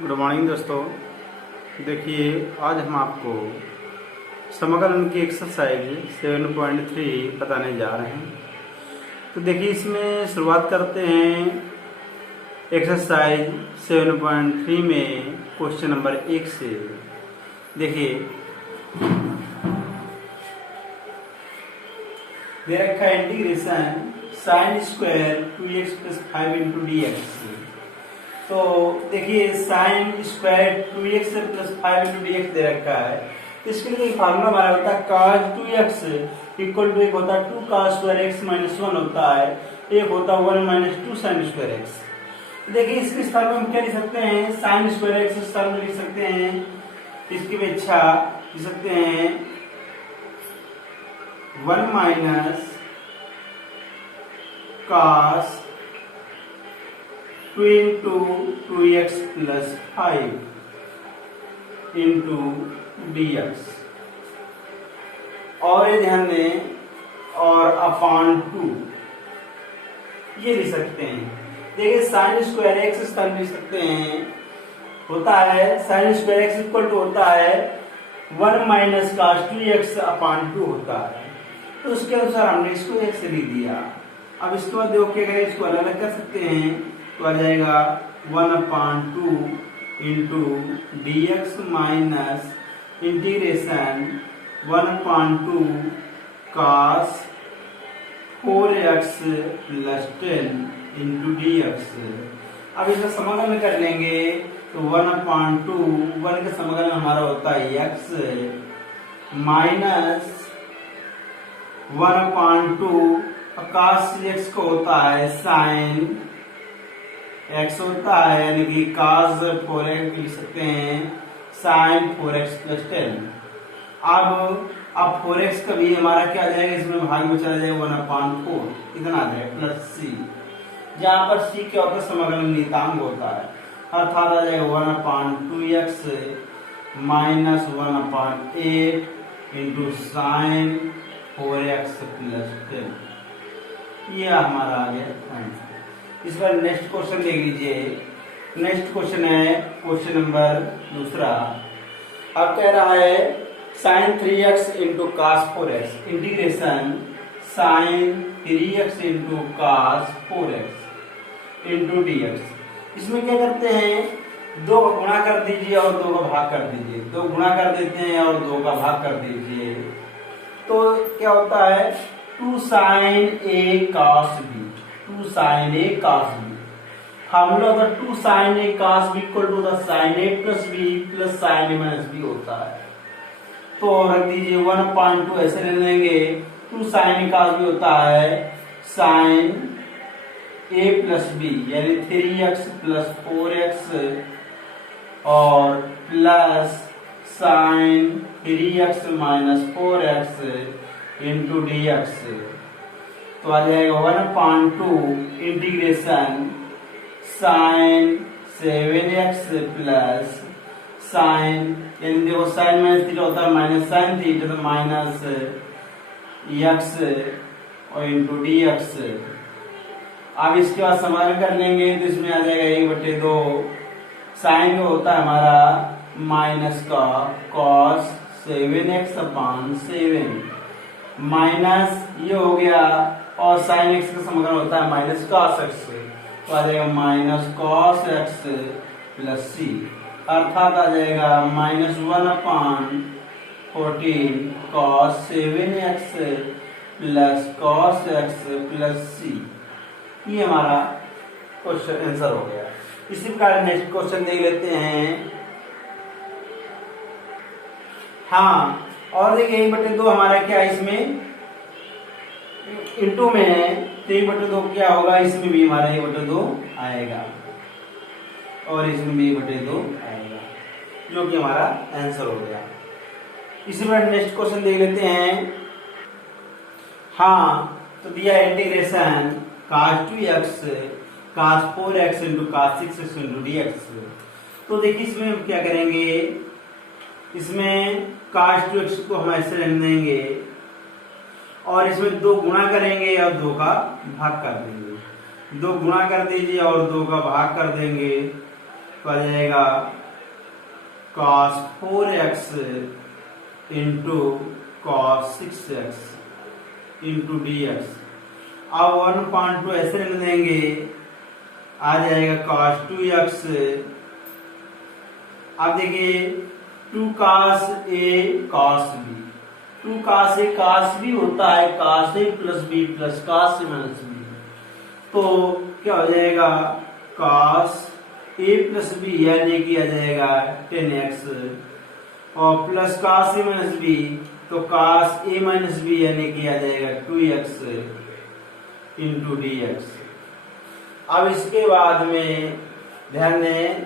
Good morning दोस्तों। देखिए आज हम आपको समाकलन की एक्सरसाइज 7.3 बताने जा रहे हैं। तो देखिए इसमें शुरुआत करते हैं एक्सरसाइज 7.3 में क्वेश्चन नंबर 1 से। देखिए दे रखा है integration sine square 2x plus 5 into d x. तो देखिए sine square 2x plus 5 into d x दे रखा है। तो इसके लिए फार्मूला हमारा होता है cos 2x इक्वल टू एक होता है 2 cos स्क्वायर x माइनस 1 होता है, एक होता है 1 माइनस 2 साइन स्क्वायर x। तो देखिए इसके स्थान में हम क्या लिख सकते हैं, साइन स्क्वायर x स्थान में लिख सकते हैं, इसकी अपेक्षा लिख सकते हैं 1 minus cos 2 into 2x plus 5 into dx, और ये ध्यान दें और अपॉन 2 ये लिख सकते हैं। देखिए साइन स्क्वायर एक्स स्थान लिख सकते हैं, होता है sine square X equal to होता है 1 माइनस cos 2x अपॉन 2 होता है। तो उसके अनुसार हमने इसको x लिख दिया। अब इसके बाद देखो क्या करें, इसको अलग अलग कर सकते हैं तो आ जाएगा 1 upon 2 into d x minus integration 1 upon 2 cos 4x plus 10 into d x. अब इसका समाकलन कर लेंगे तो 1 अपॉन 2 1 का समाकलन हमारा होता है x minus 1 upon 2 cos x को होता है साइन x होता है, यानी कि cos 4x लिख सकते हैं साइन 4x प्लस 10। अब 4x का भी हमारा क्या आ जाएगा, इसमें भाग में चला जाएगा 1 अपॉन 4, कितना आ जाएगा प्लस c, जहां पर c क्या होता है समाकलन नियतांक होता है, अर्थात आ जाएगा 1 upon 2x minus 1 upon 8 into sine 4x plus 10। ये हमारा आ गया। इस बार नेक्स्ट क्वेश्चन देख लीजिए। नेक्स्ट क्वेश्चन है क्वेश्चन नंबर 2। अब कह रहा है sine 3x into cos 4x integration sine 3x into cos 4x into dx। इसमें क्या करते हैं, 2 का गुणा कर दीजिए और 2 का भाग कर दीजिए, 2 गुणा कर देते हैं और 2 का भाग कर दीजिए। तो क्या होता है 2 sine a cos b, 2 sine a cos b। Formula होता है 2 sine a cos b equal to sine a plus b plus sine a minus b होता है। तो रख दीजिए 1/2 ऐसे ले लेंगे, 2 साइन a cos b होता है साइन a प्लस b यानी 3x प्लस 4x और plus sign 3x minus 4x into dx। तो आ जाएगा 1/2 integration sign 7x plus sign, यानी देखो साइन माइनस थीटा होता है माइनस साइन थीटा, तो माइनस x और इंटू dx। अब इसके बाद समाकलन कर लेंगे तो इसमें आ जाएगा 1/2 साइन होता है हमारा माइनस का cos 7x अपॉन 7 माइनस ये हो गया, और साइन एक्स का समाकलन होता है माइनस cos x, तो आ जाएगा minus cos x plus c, अर्थात आ जाएगा minus 1/14 cos 7x plus cos x plus c। ये हमारा क्वेश्चन आंसर हो गया। इसी प्रकार नेक्स्ट क्वेश्चन देख लेते हैं। हाँ, और देखिए 1/2 हमारा क्या है, इसमें इंटू में है तो 1/2 क्या होगा, इसमें भी हमारा 1/2 आएगा और इसमें भी 1/2 आएगा, जो कि हमारा आंसर हो गया। इसी में नेक्स्ट क्वेश्चन देख लेते हैं। हाँ, तो दिया integration cos 2x cos 4x into cos 6x into dx। तो देखिए इसमें हम क्या करेंगे, इसमें cos 2x को हम ऐसे रहने देंगे और इसमें 2 गुणा करेंगे और 2 का भाग कर देंगे। 2 गुणा कर दीजिए और 2 का भाग कर देंगे तो आ जाएगा cos 4x into cos 6x into dx। अब 1/2 ऐसे लिख देंगे, आ जाएगा cos 2x। अब देखिए 2 cos a cos b, 2 cos a cos b होता है cos a plus b plus cos a minus b। तो क्या हो जाएगा cos a प्लस b यानी कि आ जाएगा 10x और plus cos a minus b, तो cos a माइनस b यानी कि आ जाएगा 2x इंटू dx। अब इसके बाद में ध्यान दें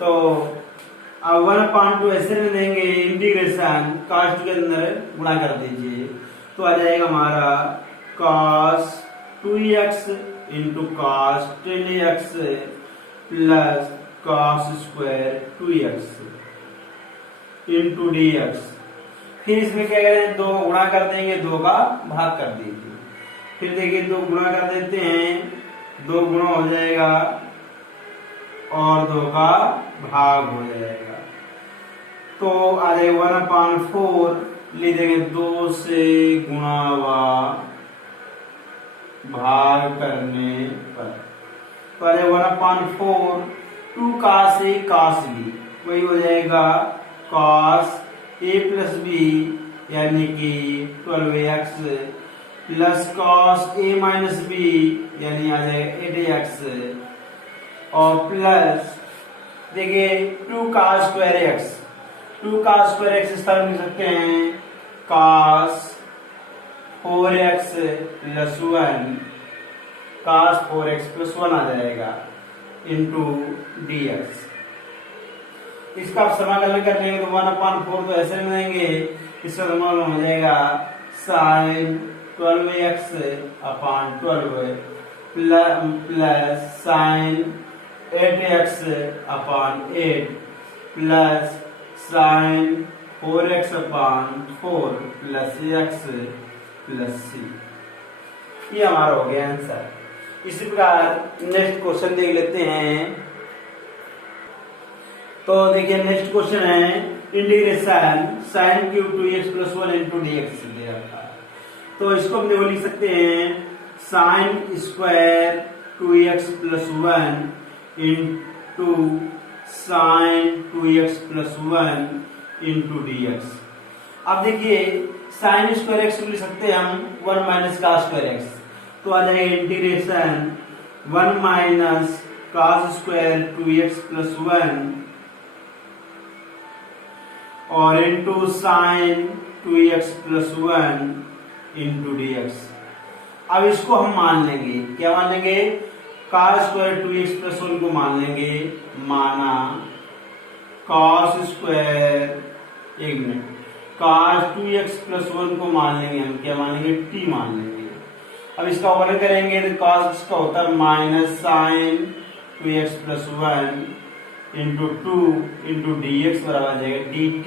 तो अब 1/2 ऐसे में देंगे, इंटीग्रेशन cos के अंदर गुणा कर दीजिए, तो आ जाएगा हमारा cos 2x into cos 10x plus cos square 2x into dx। फिर इसमें क्या करें, 2 गुणा कर देंगे, 2 का भाग कर दीजिए। फिर देखिए 2 गुणा कर देते हैं, 2 गुणा हो जाएगा और 2 का भाग हो जाएगा, तो आ जाएगा 1/4 ले देंगे 2 से गुणा व भाग करने पर, तो आ जाएगा 1/4 2 cos a cos b, वही हो जाएगा cos a प्लस b यानी कि 12x plus cos a minus b यानी आ जाएगा 8x और प्लस देखिए 2 cos square x, 2 cos square x इस तरह लिख सकते हैं cos 4x plus 1, cos 4x plus 1 आ जाएगा इंटू dx। इसका आप समाकलन कर लेंगे तो 1/4 तो ऐसे में देंगे, इसका समाकलन हो जाएगा sin 12x upon 12 plus sin 8x upon 8 plus sin 4x upon 4 plus x plus c। ये हमारा हो गया आंसर। इसी प्रकार नेक्स्ट क्वेश्चन देख लेते हैं। तो देखिए नेक्स्ट क्वेश्चन है integration sin cube 2x plus 1 into dx दिया था, तो इसको हम लिख सकते हैं sin square 2x plus 1 into sin 2x plus 1 into dx। अब देखिए sin स्क्वायर x लिख सकते हैं हम 1 माइनस cos स्क्वायर x, तो आ जाएगा integration 1 minus cos square 2x plus 1 और into sin 2x plus 1 into dx। अब इसको हम मान लेंगे, क्या मान लेंगे, cos स्क्वायर 2x प्लस 1 को मान लेंगे, माना cos स्क्वायर, एक मिनट, cos 2x प्लस 1 को मान लेंगे हम, क्या मान लेंगे, t मान लेंगे। अब इसका वर्ग करेंगे तो cos का होता है minus sin 2x plus 1 into 2 into dx बराबर आ जाएगा dt।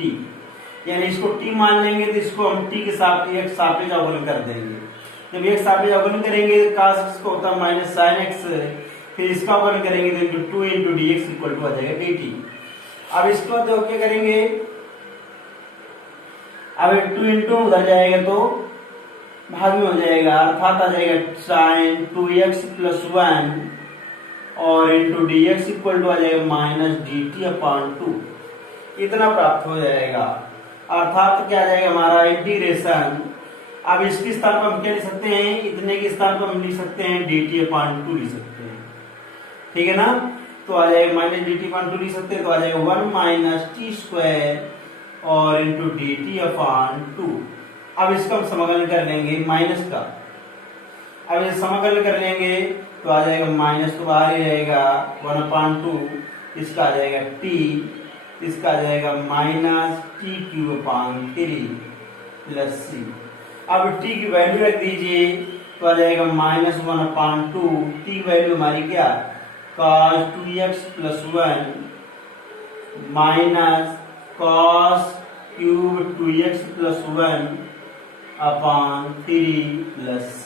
यानी इसको t मान लेंगे तो इसको हम t के साथ एक सापेक्ष अवकलन कर देंगे। जब एक सापेक्ष अवकलन करेंगे तो cos का होता है माइनस sin x, फिर इसका अवकलन करेंगे तो into 2 into dx equal to आ जाएगा dt। अब इसको तो क्या करेंगे, अब 2 इंटू उधर जाएगा तो भाग में हो जाएगा, अर्थात आ जाएगा sin 2x प्लस 1 और इंटू dx इक्वल टू आ जाएगा माइनस dt अपॉन 2, इतना प्राप्त हो जाएगा। अर्थात क्या आ जाएगा हमारा इंटीग्रेशन, अब इसके स्थान पर हम क्या लिख सकते हैं, इतने के स्थान पर हम लिख सकते हैं dt अपॉन 2 लिख सकते हैं, ठीक है ना। तो आ जाएगा माइनस dt अपॉन 2 लिख सकते हैं, तो आ जाएगा 1 माइनस टी स्क्वायर और इंटू dt अपॉन 2। अब इसका हम समाकलन कर लेंगे माइनस का, अब ये समाकलन कर लेंगे तो आ जाएगा माइनस तो बाहर ही रहेगा 1/2, इसका आ जाएगा t, इसका आ जाएगा minus T cube upon 3 plus c। अब t की वैल्यू रख दीजिए तो आ जाएगा माइनस 1/2, t की वैल्यू हमारी क्या, cos 2x plus 1 minus cos cube 2x plus 1 upon 3 plus c।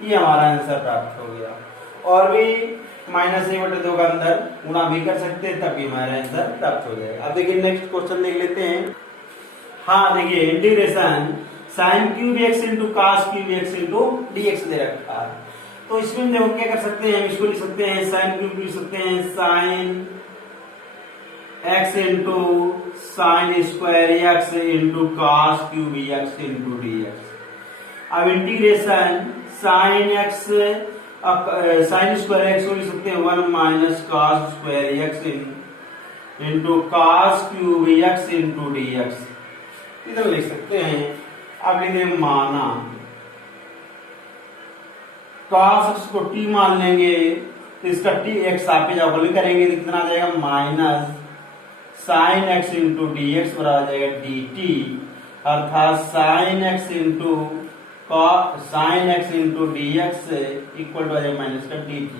ये हमारा आंसर प्राप्त हो गया। और भी -1/2 का अंदर गुणा भी कर सकते हैं, तब भी हमारा आंसर प्राप्त हो जाएगा। अब देखिए नेक्स्ट क्वेश्चन देख लेते हैं। हाँ देखिए, integration sin cube x into cos cube x into dx दे रखा है। तो इसमें देखो क्या कर सकते हैं, इसको लिख सकते हैं sin क्यूब लिख सकते हैं sin x into sine square x into cos cube x into dx। अब integration sin x sine square x को लिख सकते हैं 1 minus cos square x into cos cube x into dx, इधर लिख सकते हैं। अब लिखे माना cos x को t मान लेंगे, तो इसका t x आप जाओ करेंगे तो कितना आ जाएगा minus sine x into d x बराबर आ जाएगा dt, अर्थात sine x into sine x into d x equal to आ जाएगा माइनस का dt।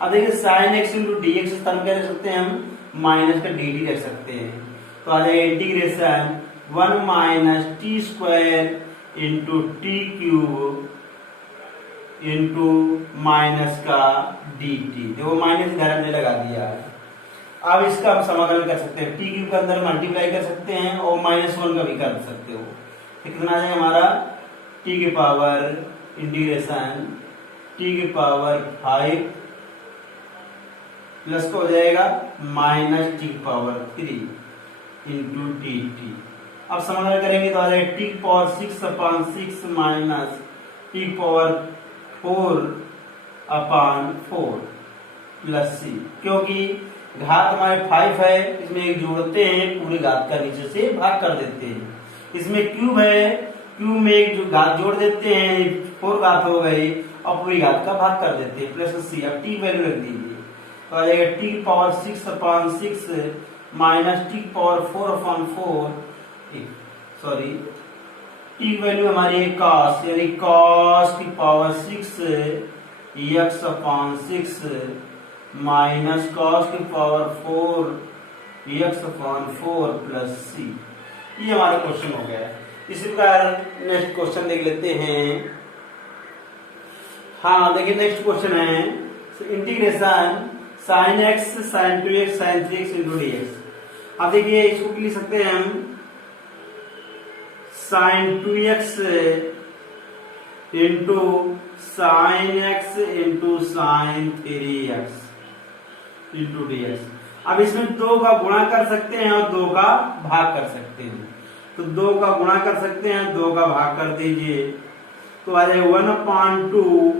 अब देखिए sine x into d x स्थान क्या रख सकते हैं हम, माइनस का dt रख सकते हैं। तो आ जाएगा integration 1 minus T square into T cube into minus का dt। देखो माइनस इधर हमने लगा दिया है। अब इसका हम समाकलन कर सकते हैं, टी क्यूब के अंदर मल्टीप्लाई कर सकते हैं और -1 का भी कर सकते हो। तो कितना आ जाएगा हमारा टी की पावर इंटीग्रेशन टी की पावर 5 प्लस का हो जाएगा माइनस टी की पावर 3 इंटू डी टी। अब समाकलन करेंगे तो आ जाएगा टी की पावर 6/6 माइनस टी की पावर 4/4 प्लस सी, क्योंकि घात हमारे 5 है, इसमें एक जोड़ते हैं पूरी घात का नीचे से भाग कर देते हैं। इसमें क्यूब है, क्यूब में एक जो घात जोड़ देते हैं 4 घात हो गई और पूरी घात का भाग कर देते हैं प्लस सी। अब टी वैल्यू रख दीजिए तो आ जाएगा T power 6/6 minus T power 4/4, sorry T value हमारी है cos, यानी cos की पावर 6 x/6 माइनस cos की पावर 4 x/4 प्लस सी। ये हमारा क्वेश्चन हो गया है। इसी प्रकार नेक्स्ट क्वेश्चन देख लेते हैं। हाँ देखिए नेक्स्ट क्वेश्चन है integration sin x sin 2x sin 3x into dx। अब देखिए इसको लिख सकते हैं हम sin 2x into sin x into sin 3x into dx। अब इसमें 2 का गुणा कर सकते हैं और 2 का भाग कर सकते हैं। तो 2 का गुणा कर सकते हैं, 2 का भाग कर दीजिए तो आ जाएगा 1/2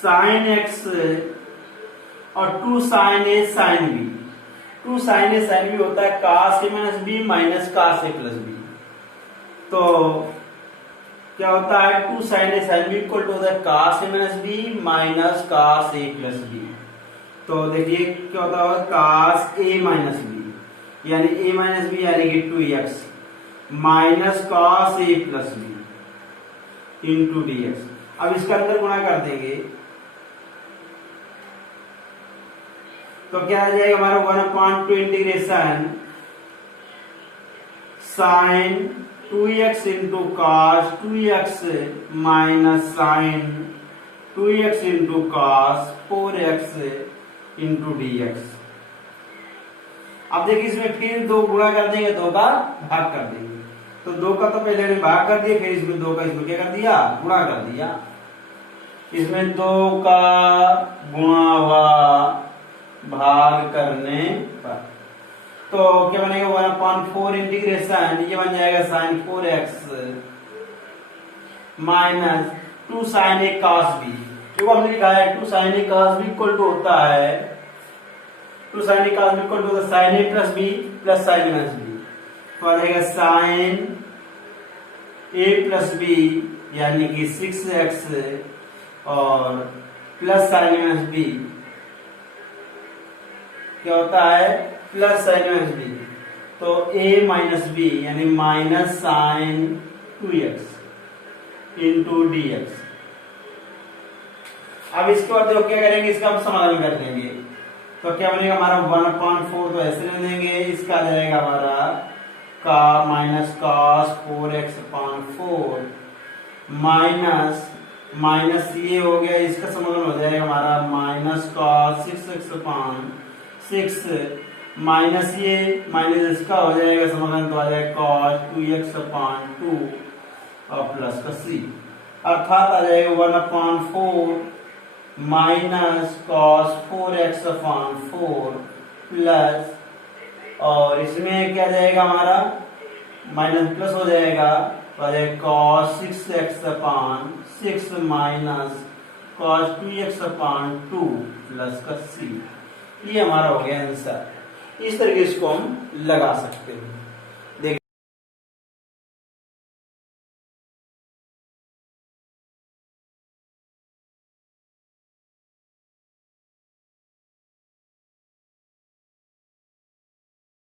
sin x और 2 sin a sin b। 2 sin a sin b होता है cos a minus b minus cos a plus b। तो क्या होता है 2 sin a sin b equal to होता है cos a minus b minus cos a plus b। तो देखिए क्या होता है cos a माइनस b यानी a माइनस b यानी कि 2x minus cos a plus b into dx। अब इसका अंदर गुणा कर देंगे तो क्या आ जाएगा हमारा 1/2 integration sine 2x into cos 2x minus sine 2x into cos 4x into dx। अब देखिए इसमें फिर 2 गुणा कर देंगे, 2 का भाग कर देंगे। तो 2 का तो पहले ने भाग कर दिया, फिर इसमें 2 का इसमें क्या कर दिया, गुणा कर दिया। इसमें 2 का गुणा हुआ भाग करने पर तो क्या बनेगा 1/4 इंटीग्रेशन ये बन जाएगा sin 4x minus 2 sin a cos b। जो हमने लिखा है 2 sin a cos b equal to होता है 2 sin a cos b equal to होता है sin a plus b plus sin minus b। तो आ जाएगा sin a प्लस b यानी कि 6x और प्लस sin माइनस b क्या होता है प्लस sin माइनस b। तो a माइनस b यानी minus sine 2x into dx। अब इसके बाद क्या करेंगे, इसका हम समाधान कर देंगे तो क्या बनेगा हमारा 1/4 तो ऐसे ले लेंगे, इसका आ जाएगा हमारा का minus cos 4x/4 minus minus ये हो गया, इसका समाकलन हो जाएगा हमारा माइनस कॉस 6x अपान 6 माइनस ये माइनस इसका हो जाएगा समाकलन, तो आ जाएगा कॉस 2x अपान 2 और प्लस का c, अर्थात आ जाएगा 1/4 माइनस कॉस 4x अपान 4 प्लस, और इसमें क्या जाएगा हमारा माइनस प्लस हो जाएगा, तो आ जाएगा कॉस 6x अपान 6 माइनस कॉस 2x अपान 2 प्लस का c। ये हमारा हो गया आंसर। इस तरीके से इसको हम लगा सकते हैं।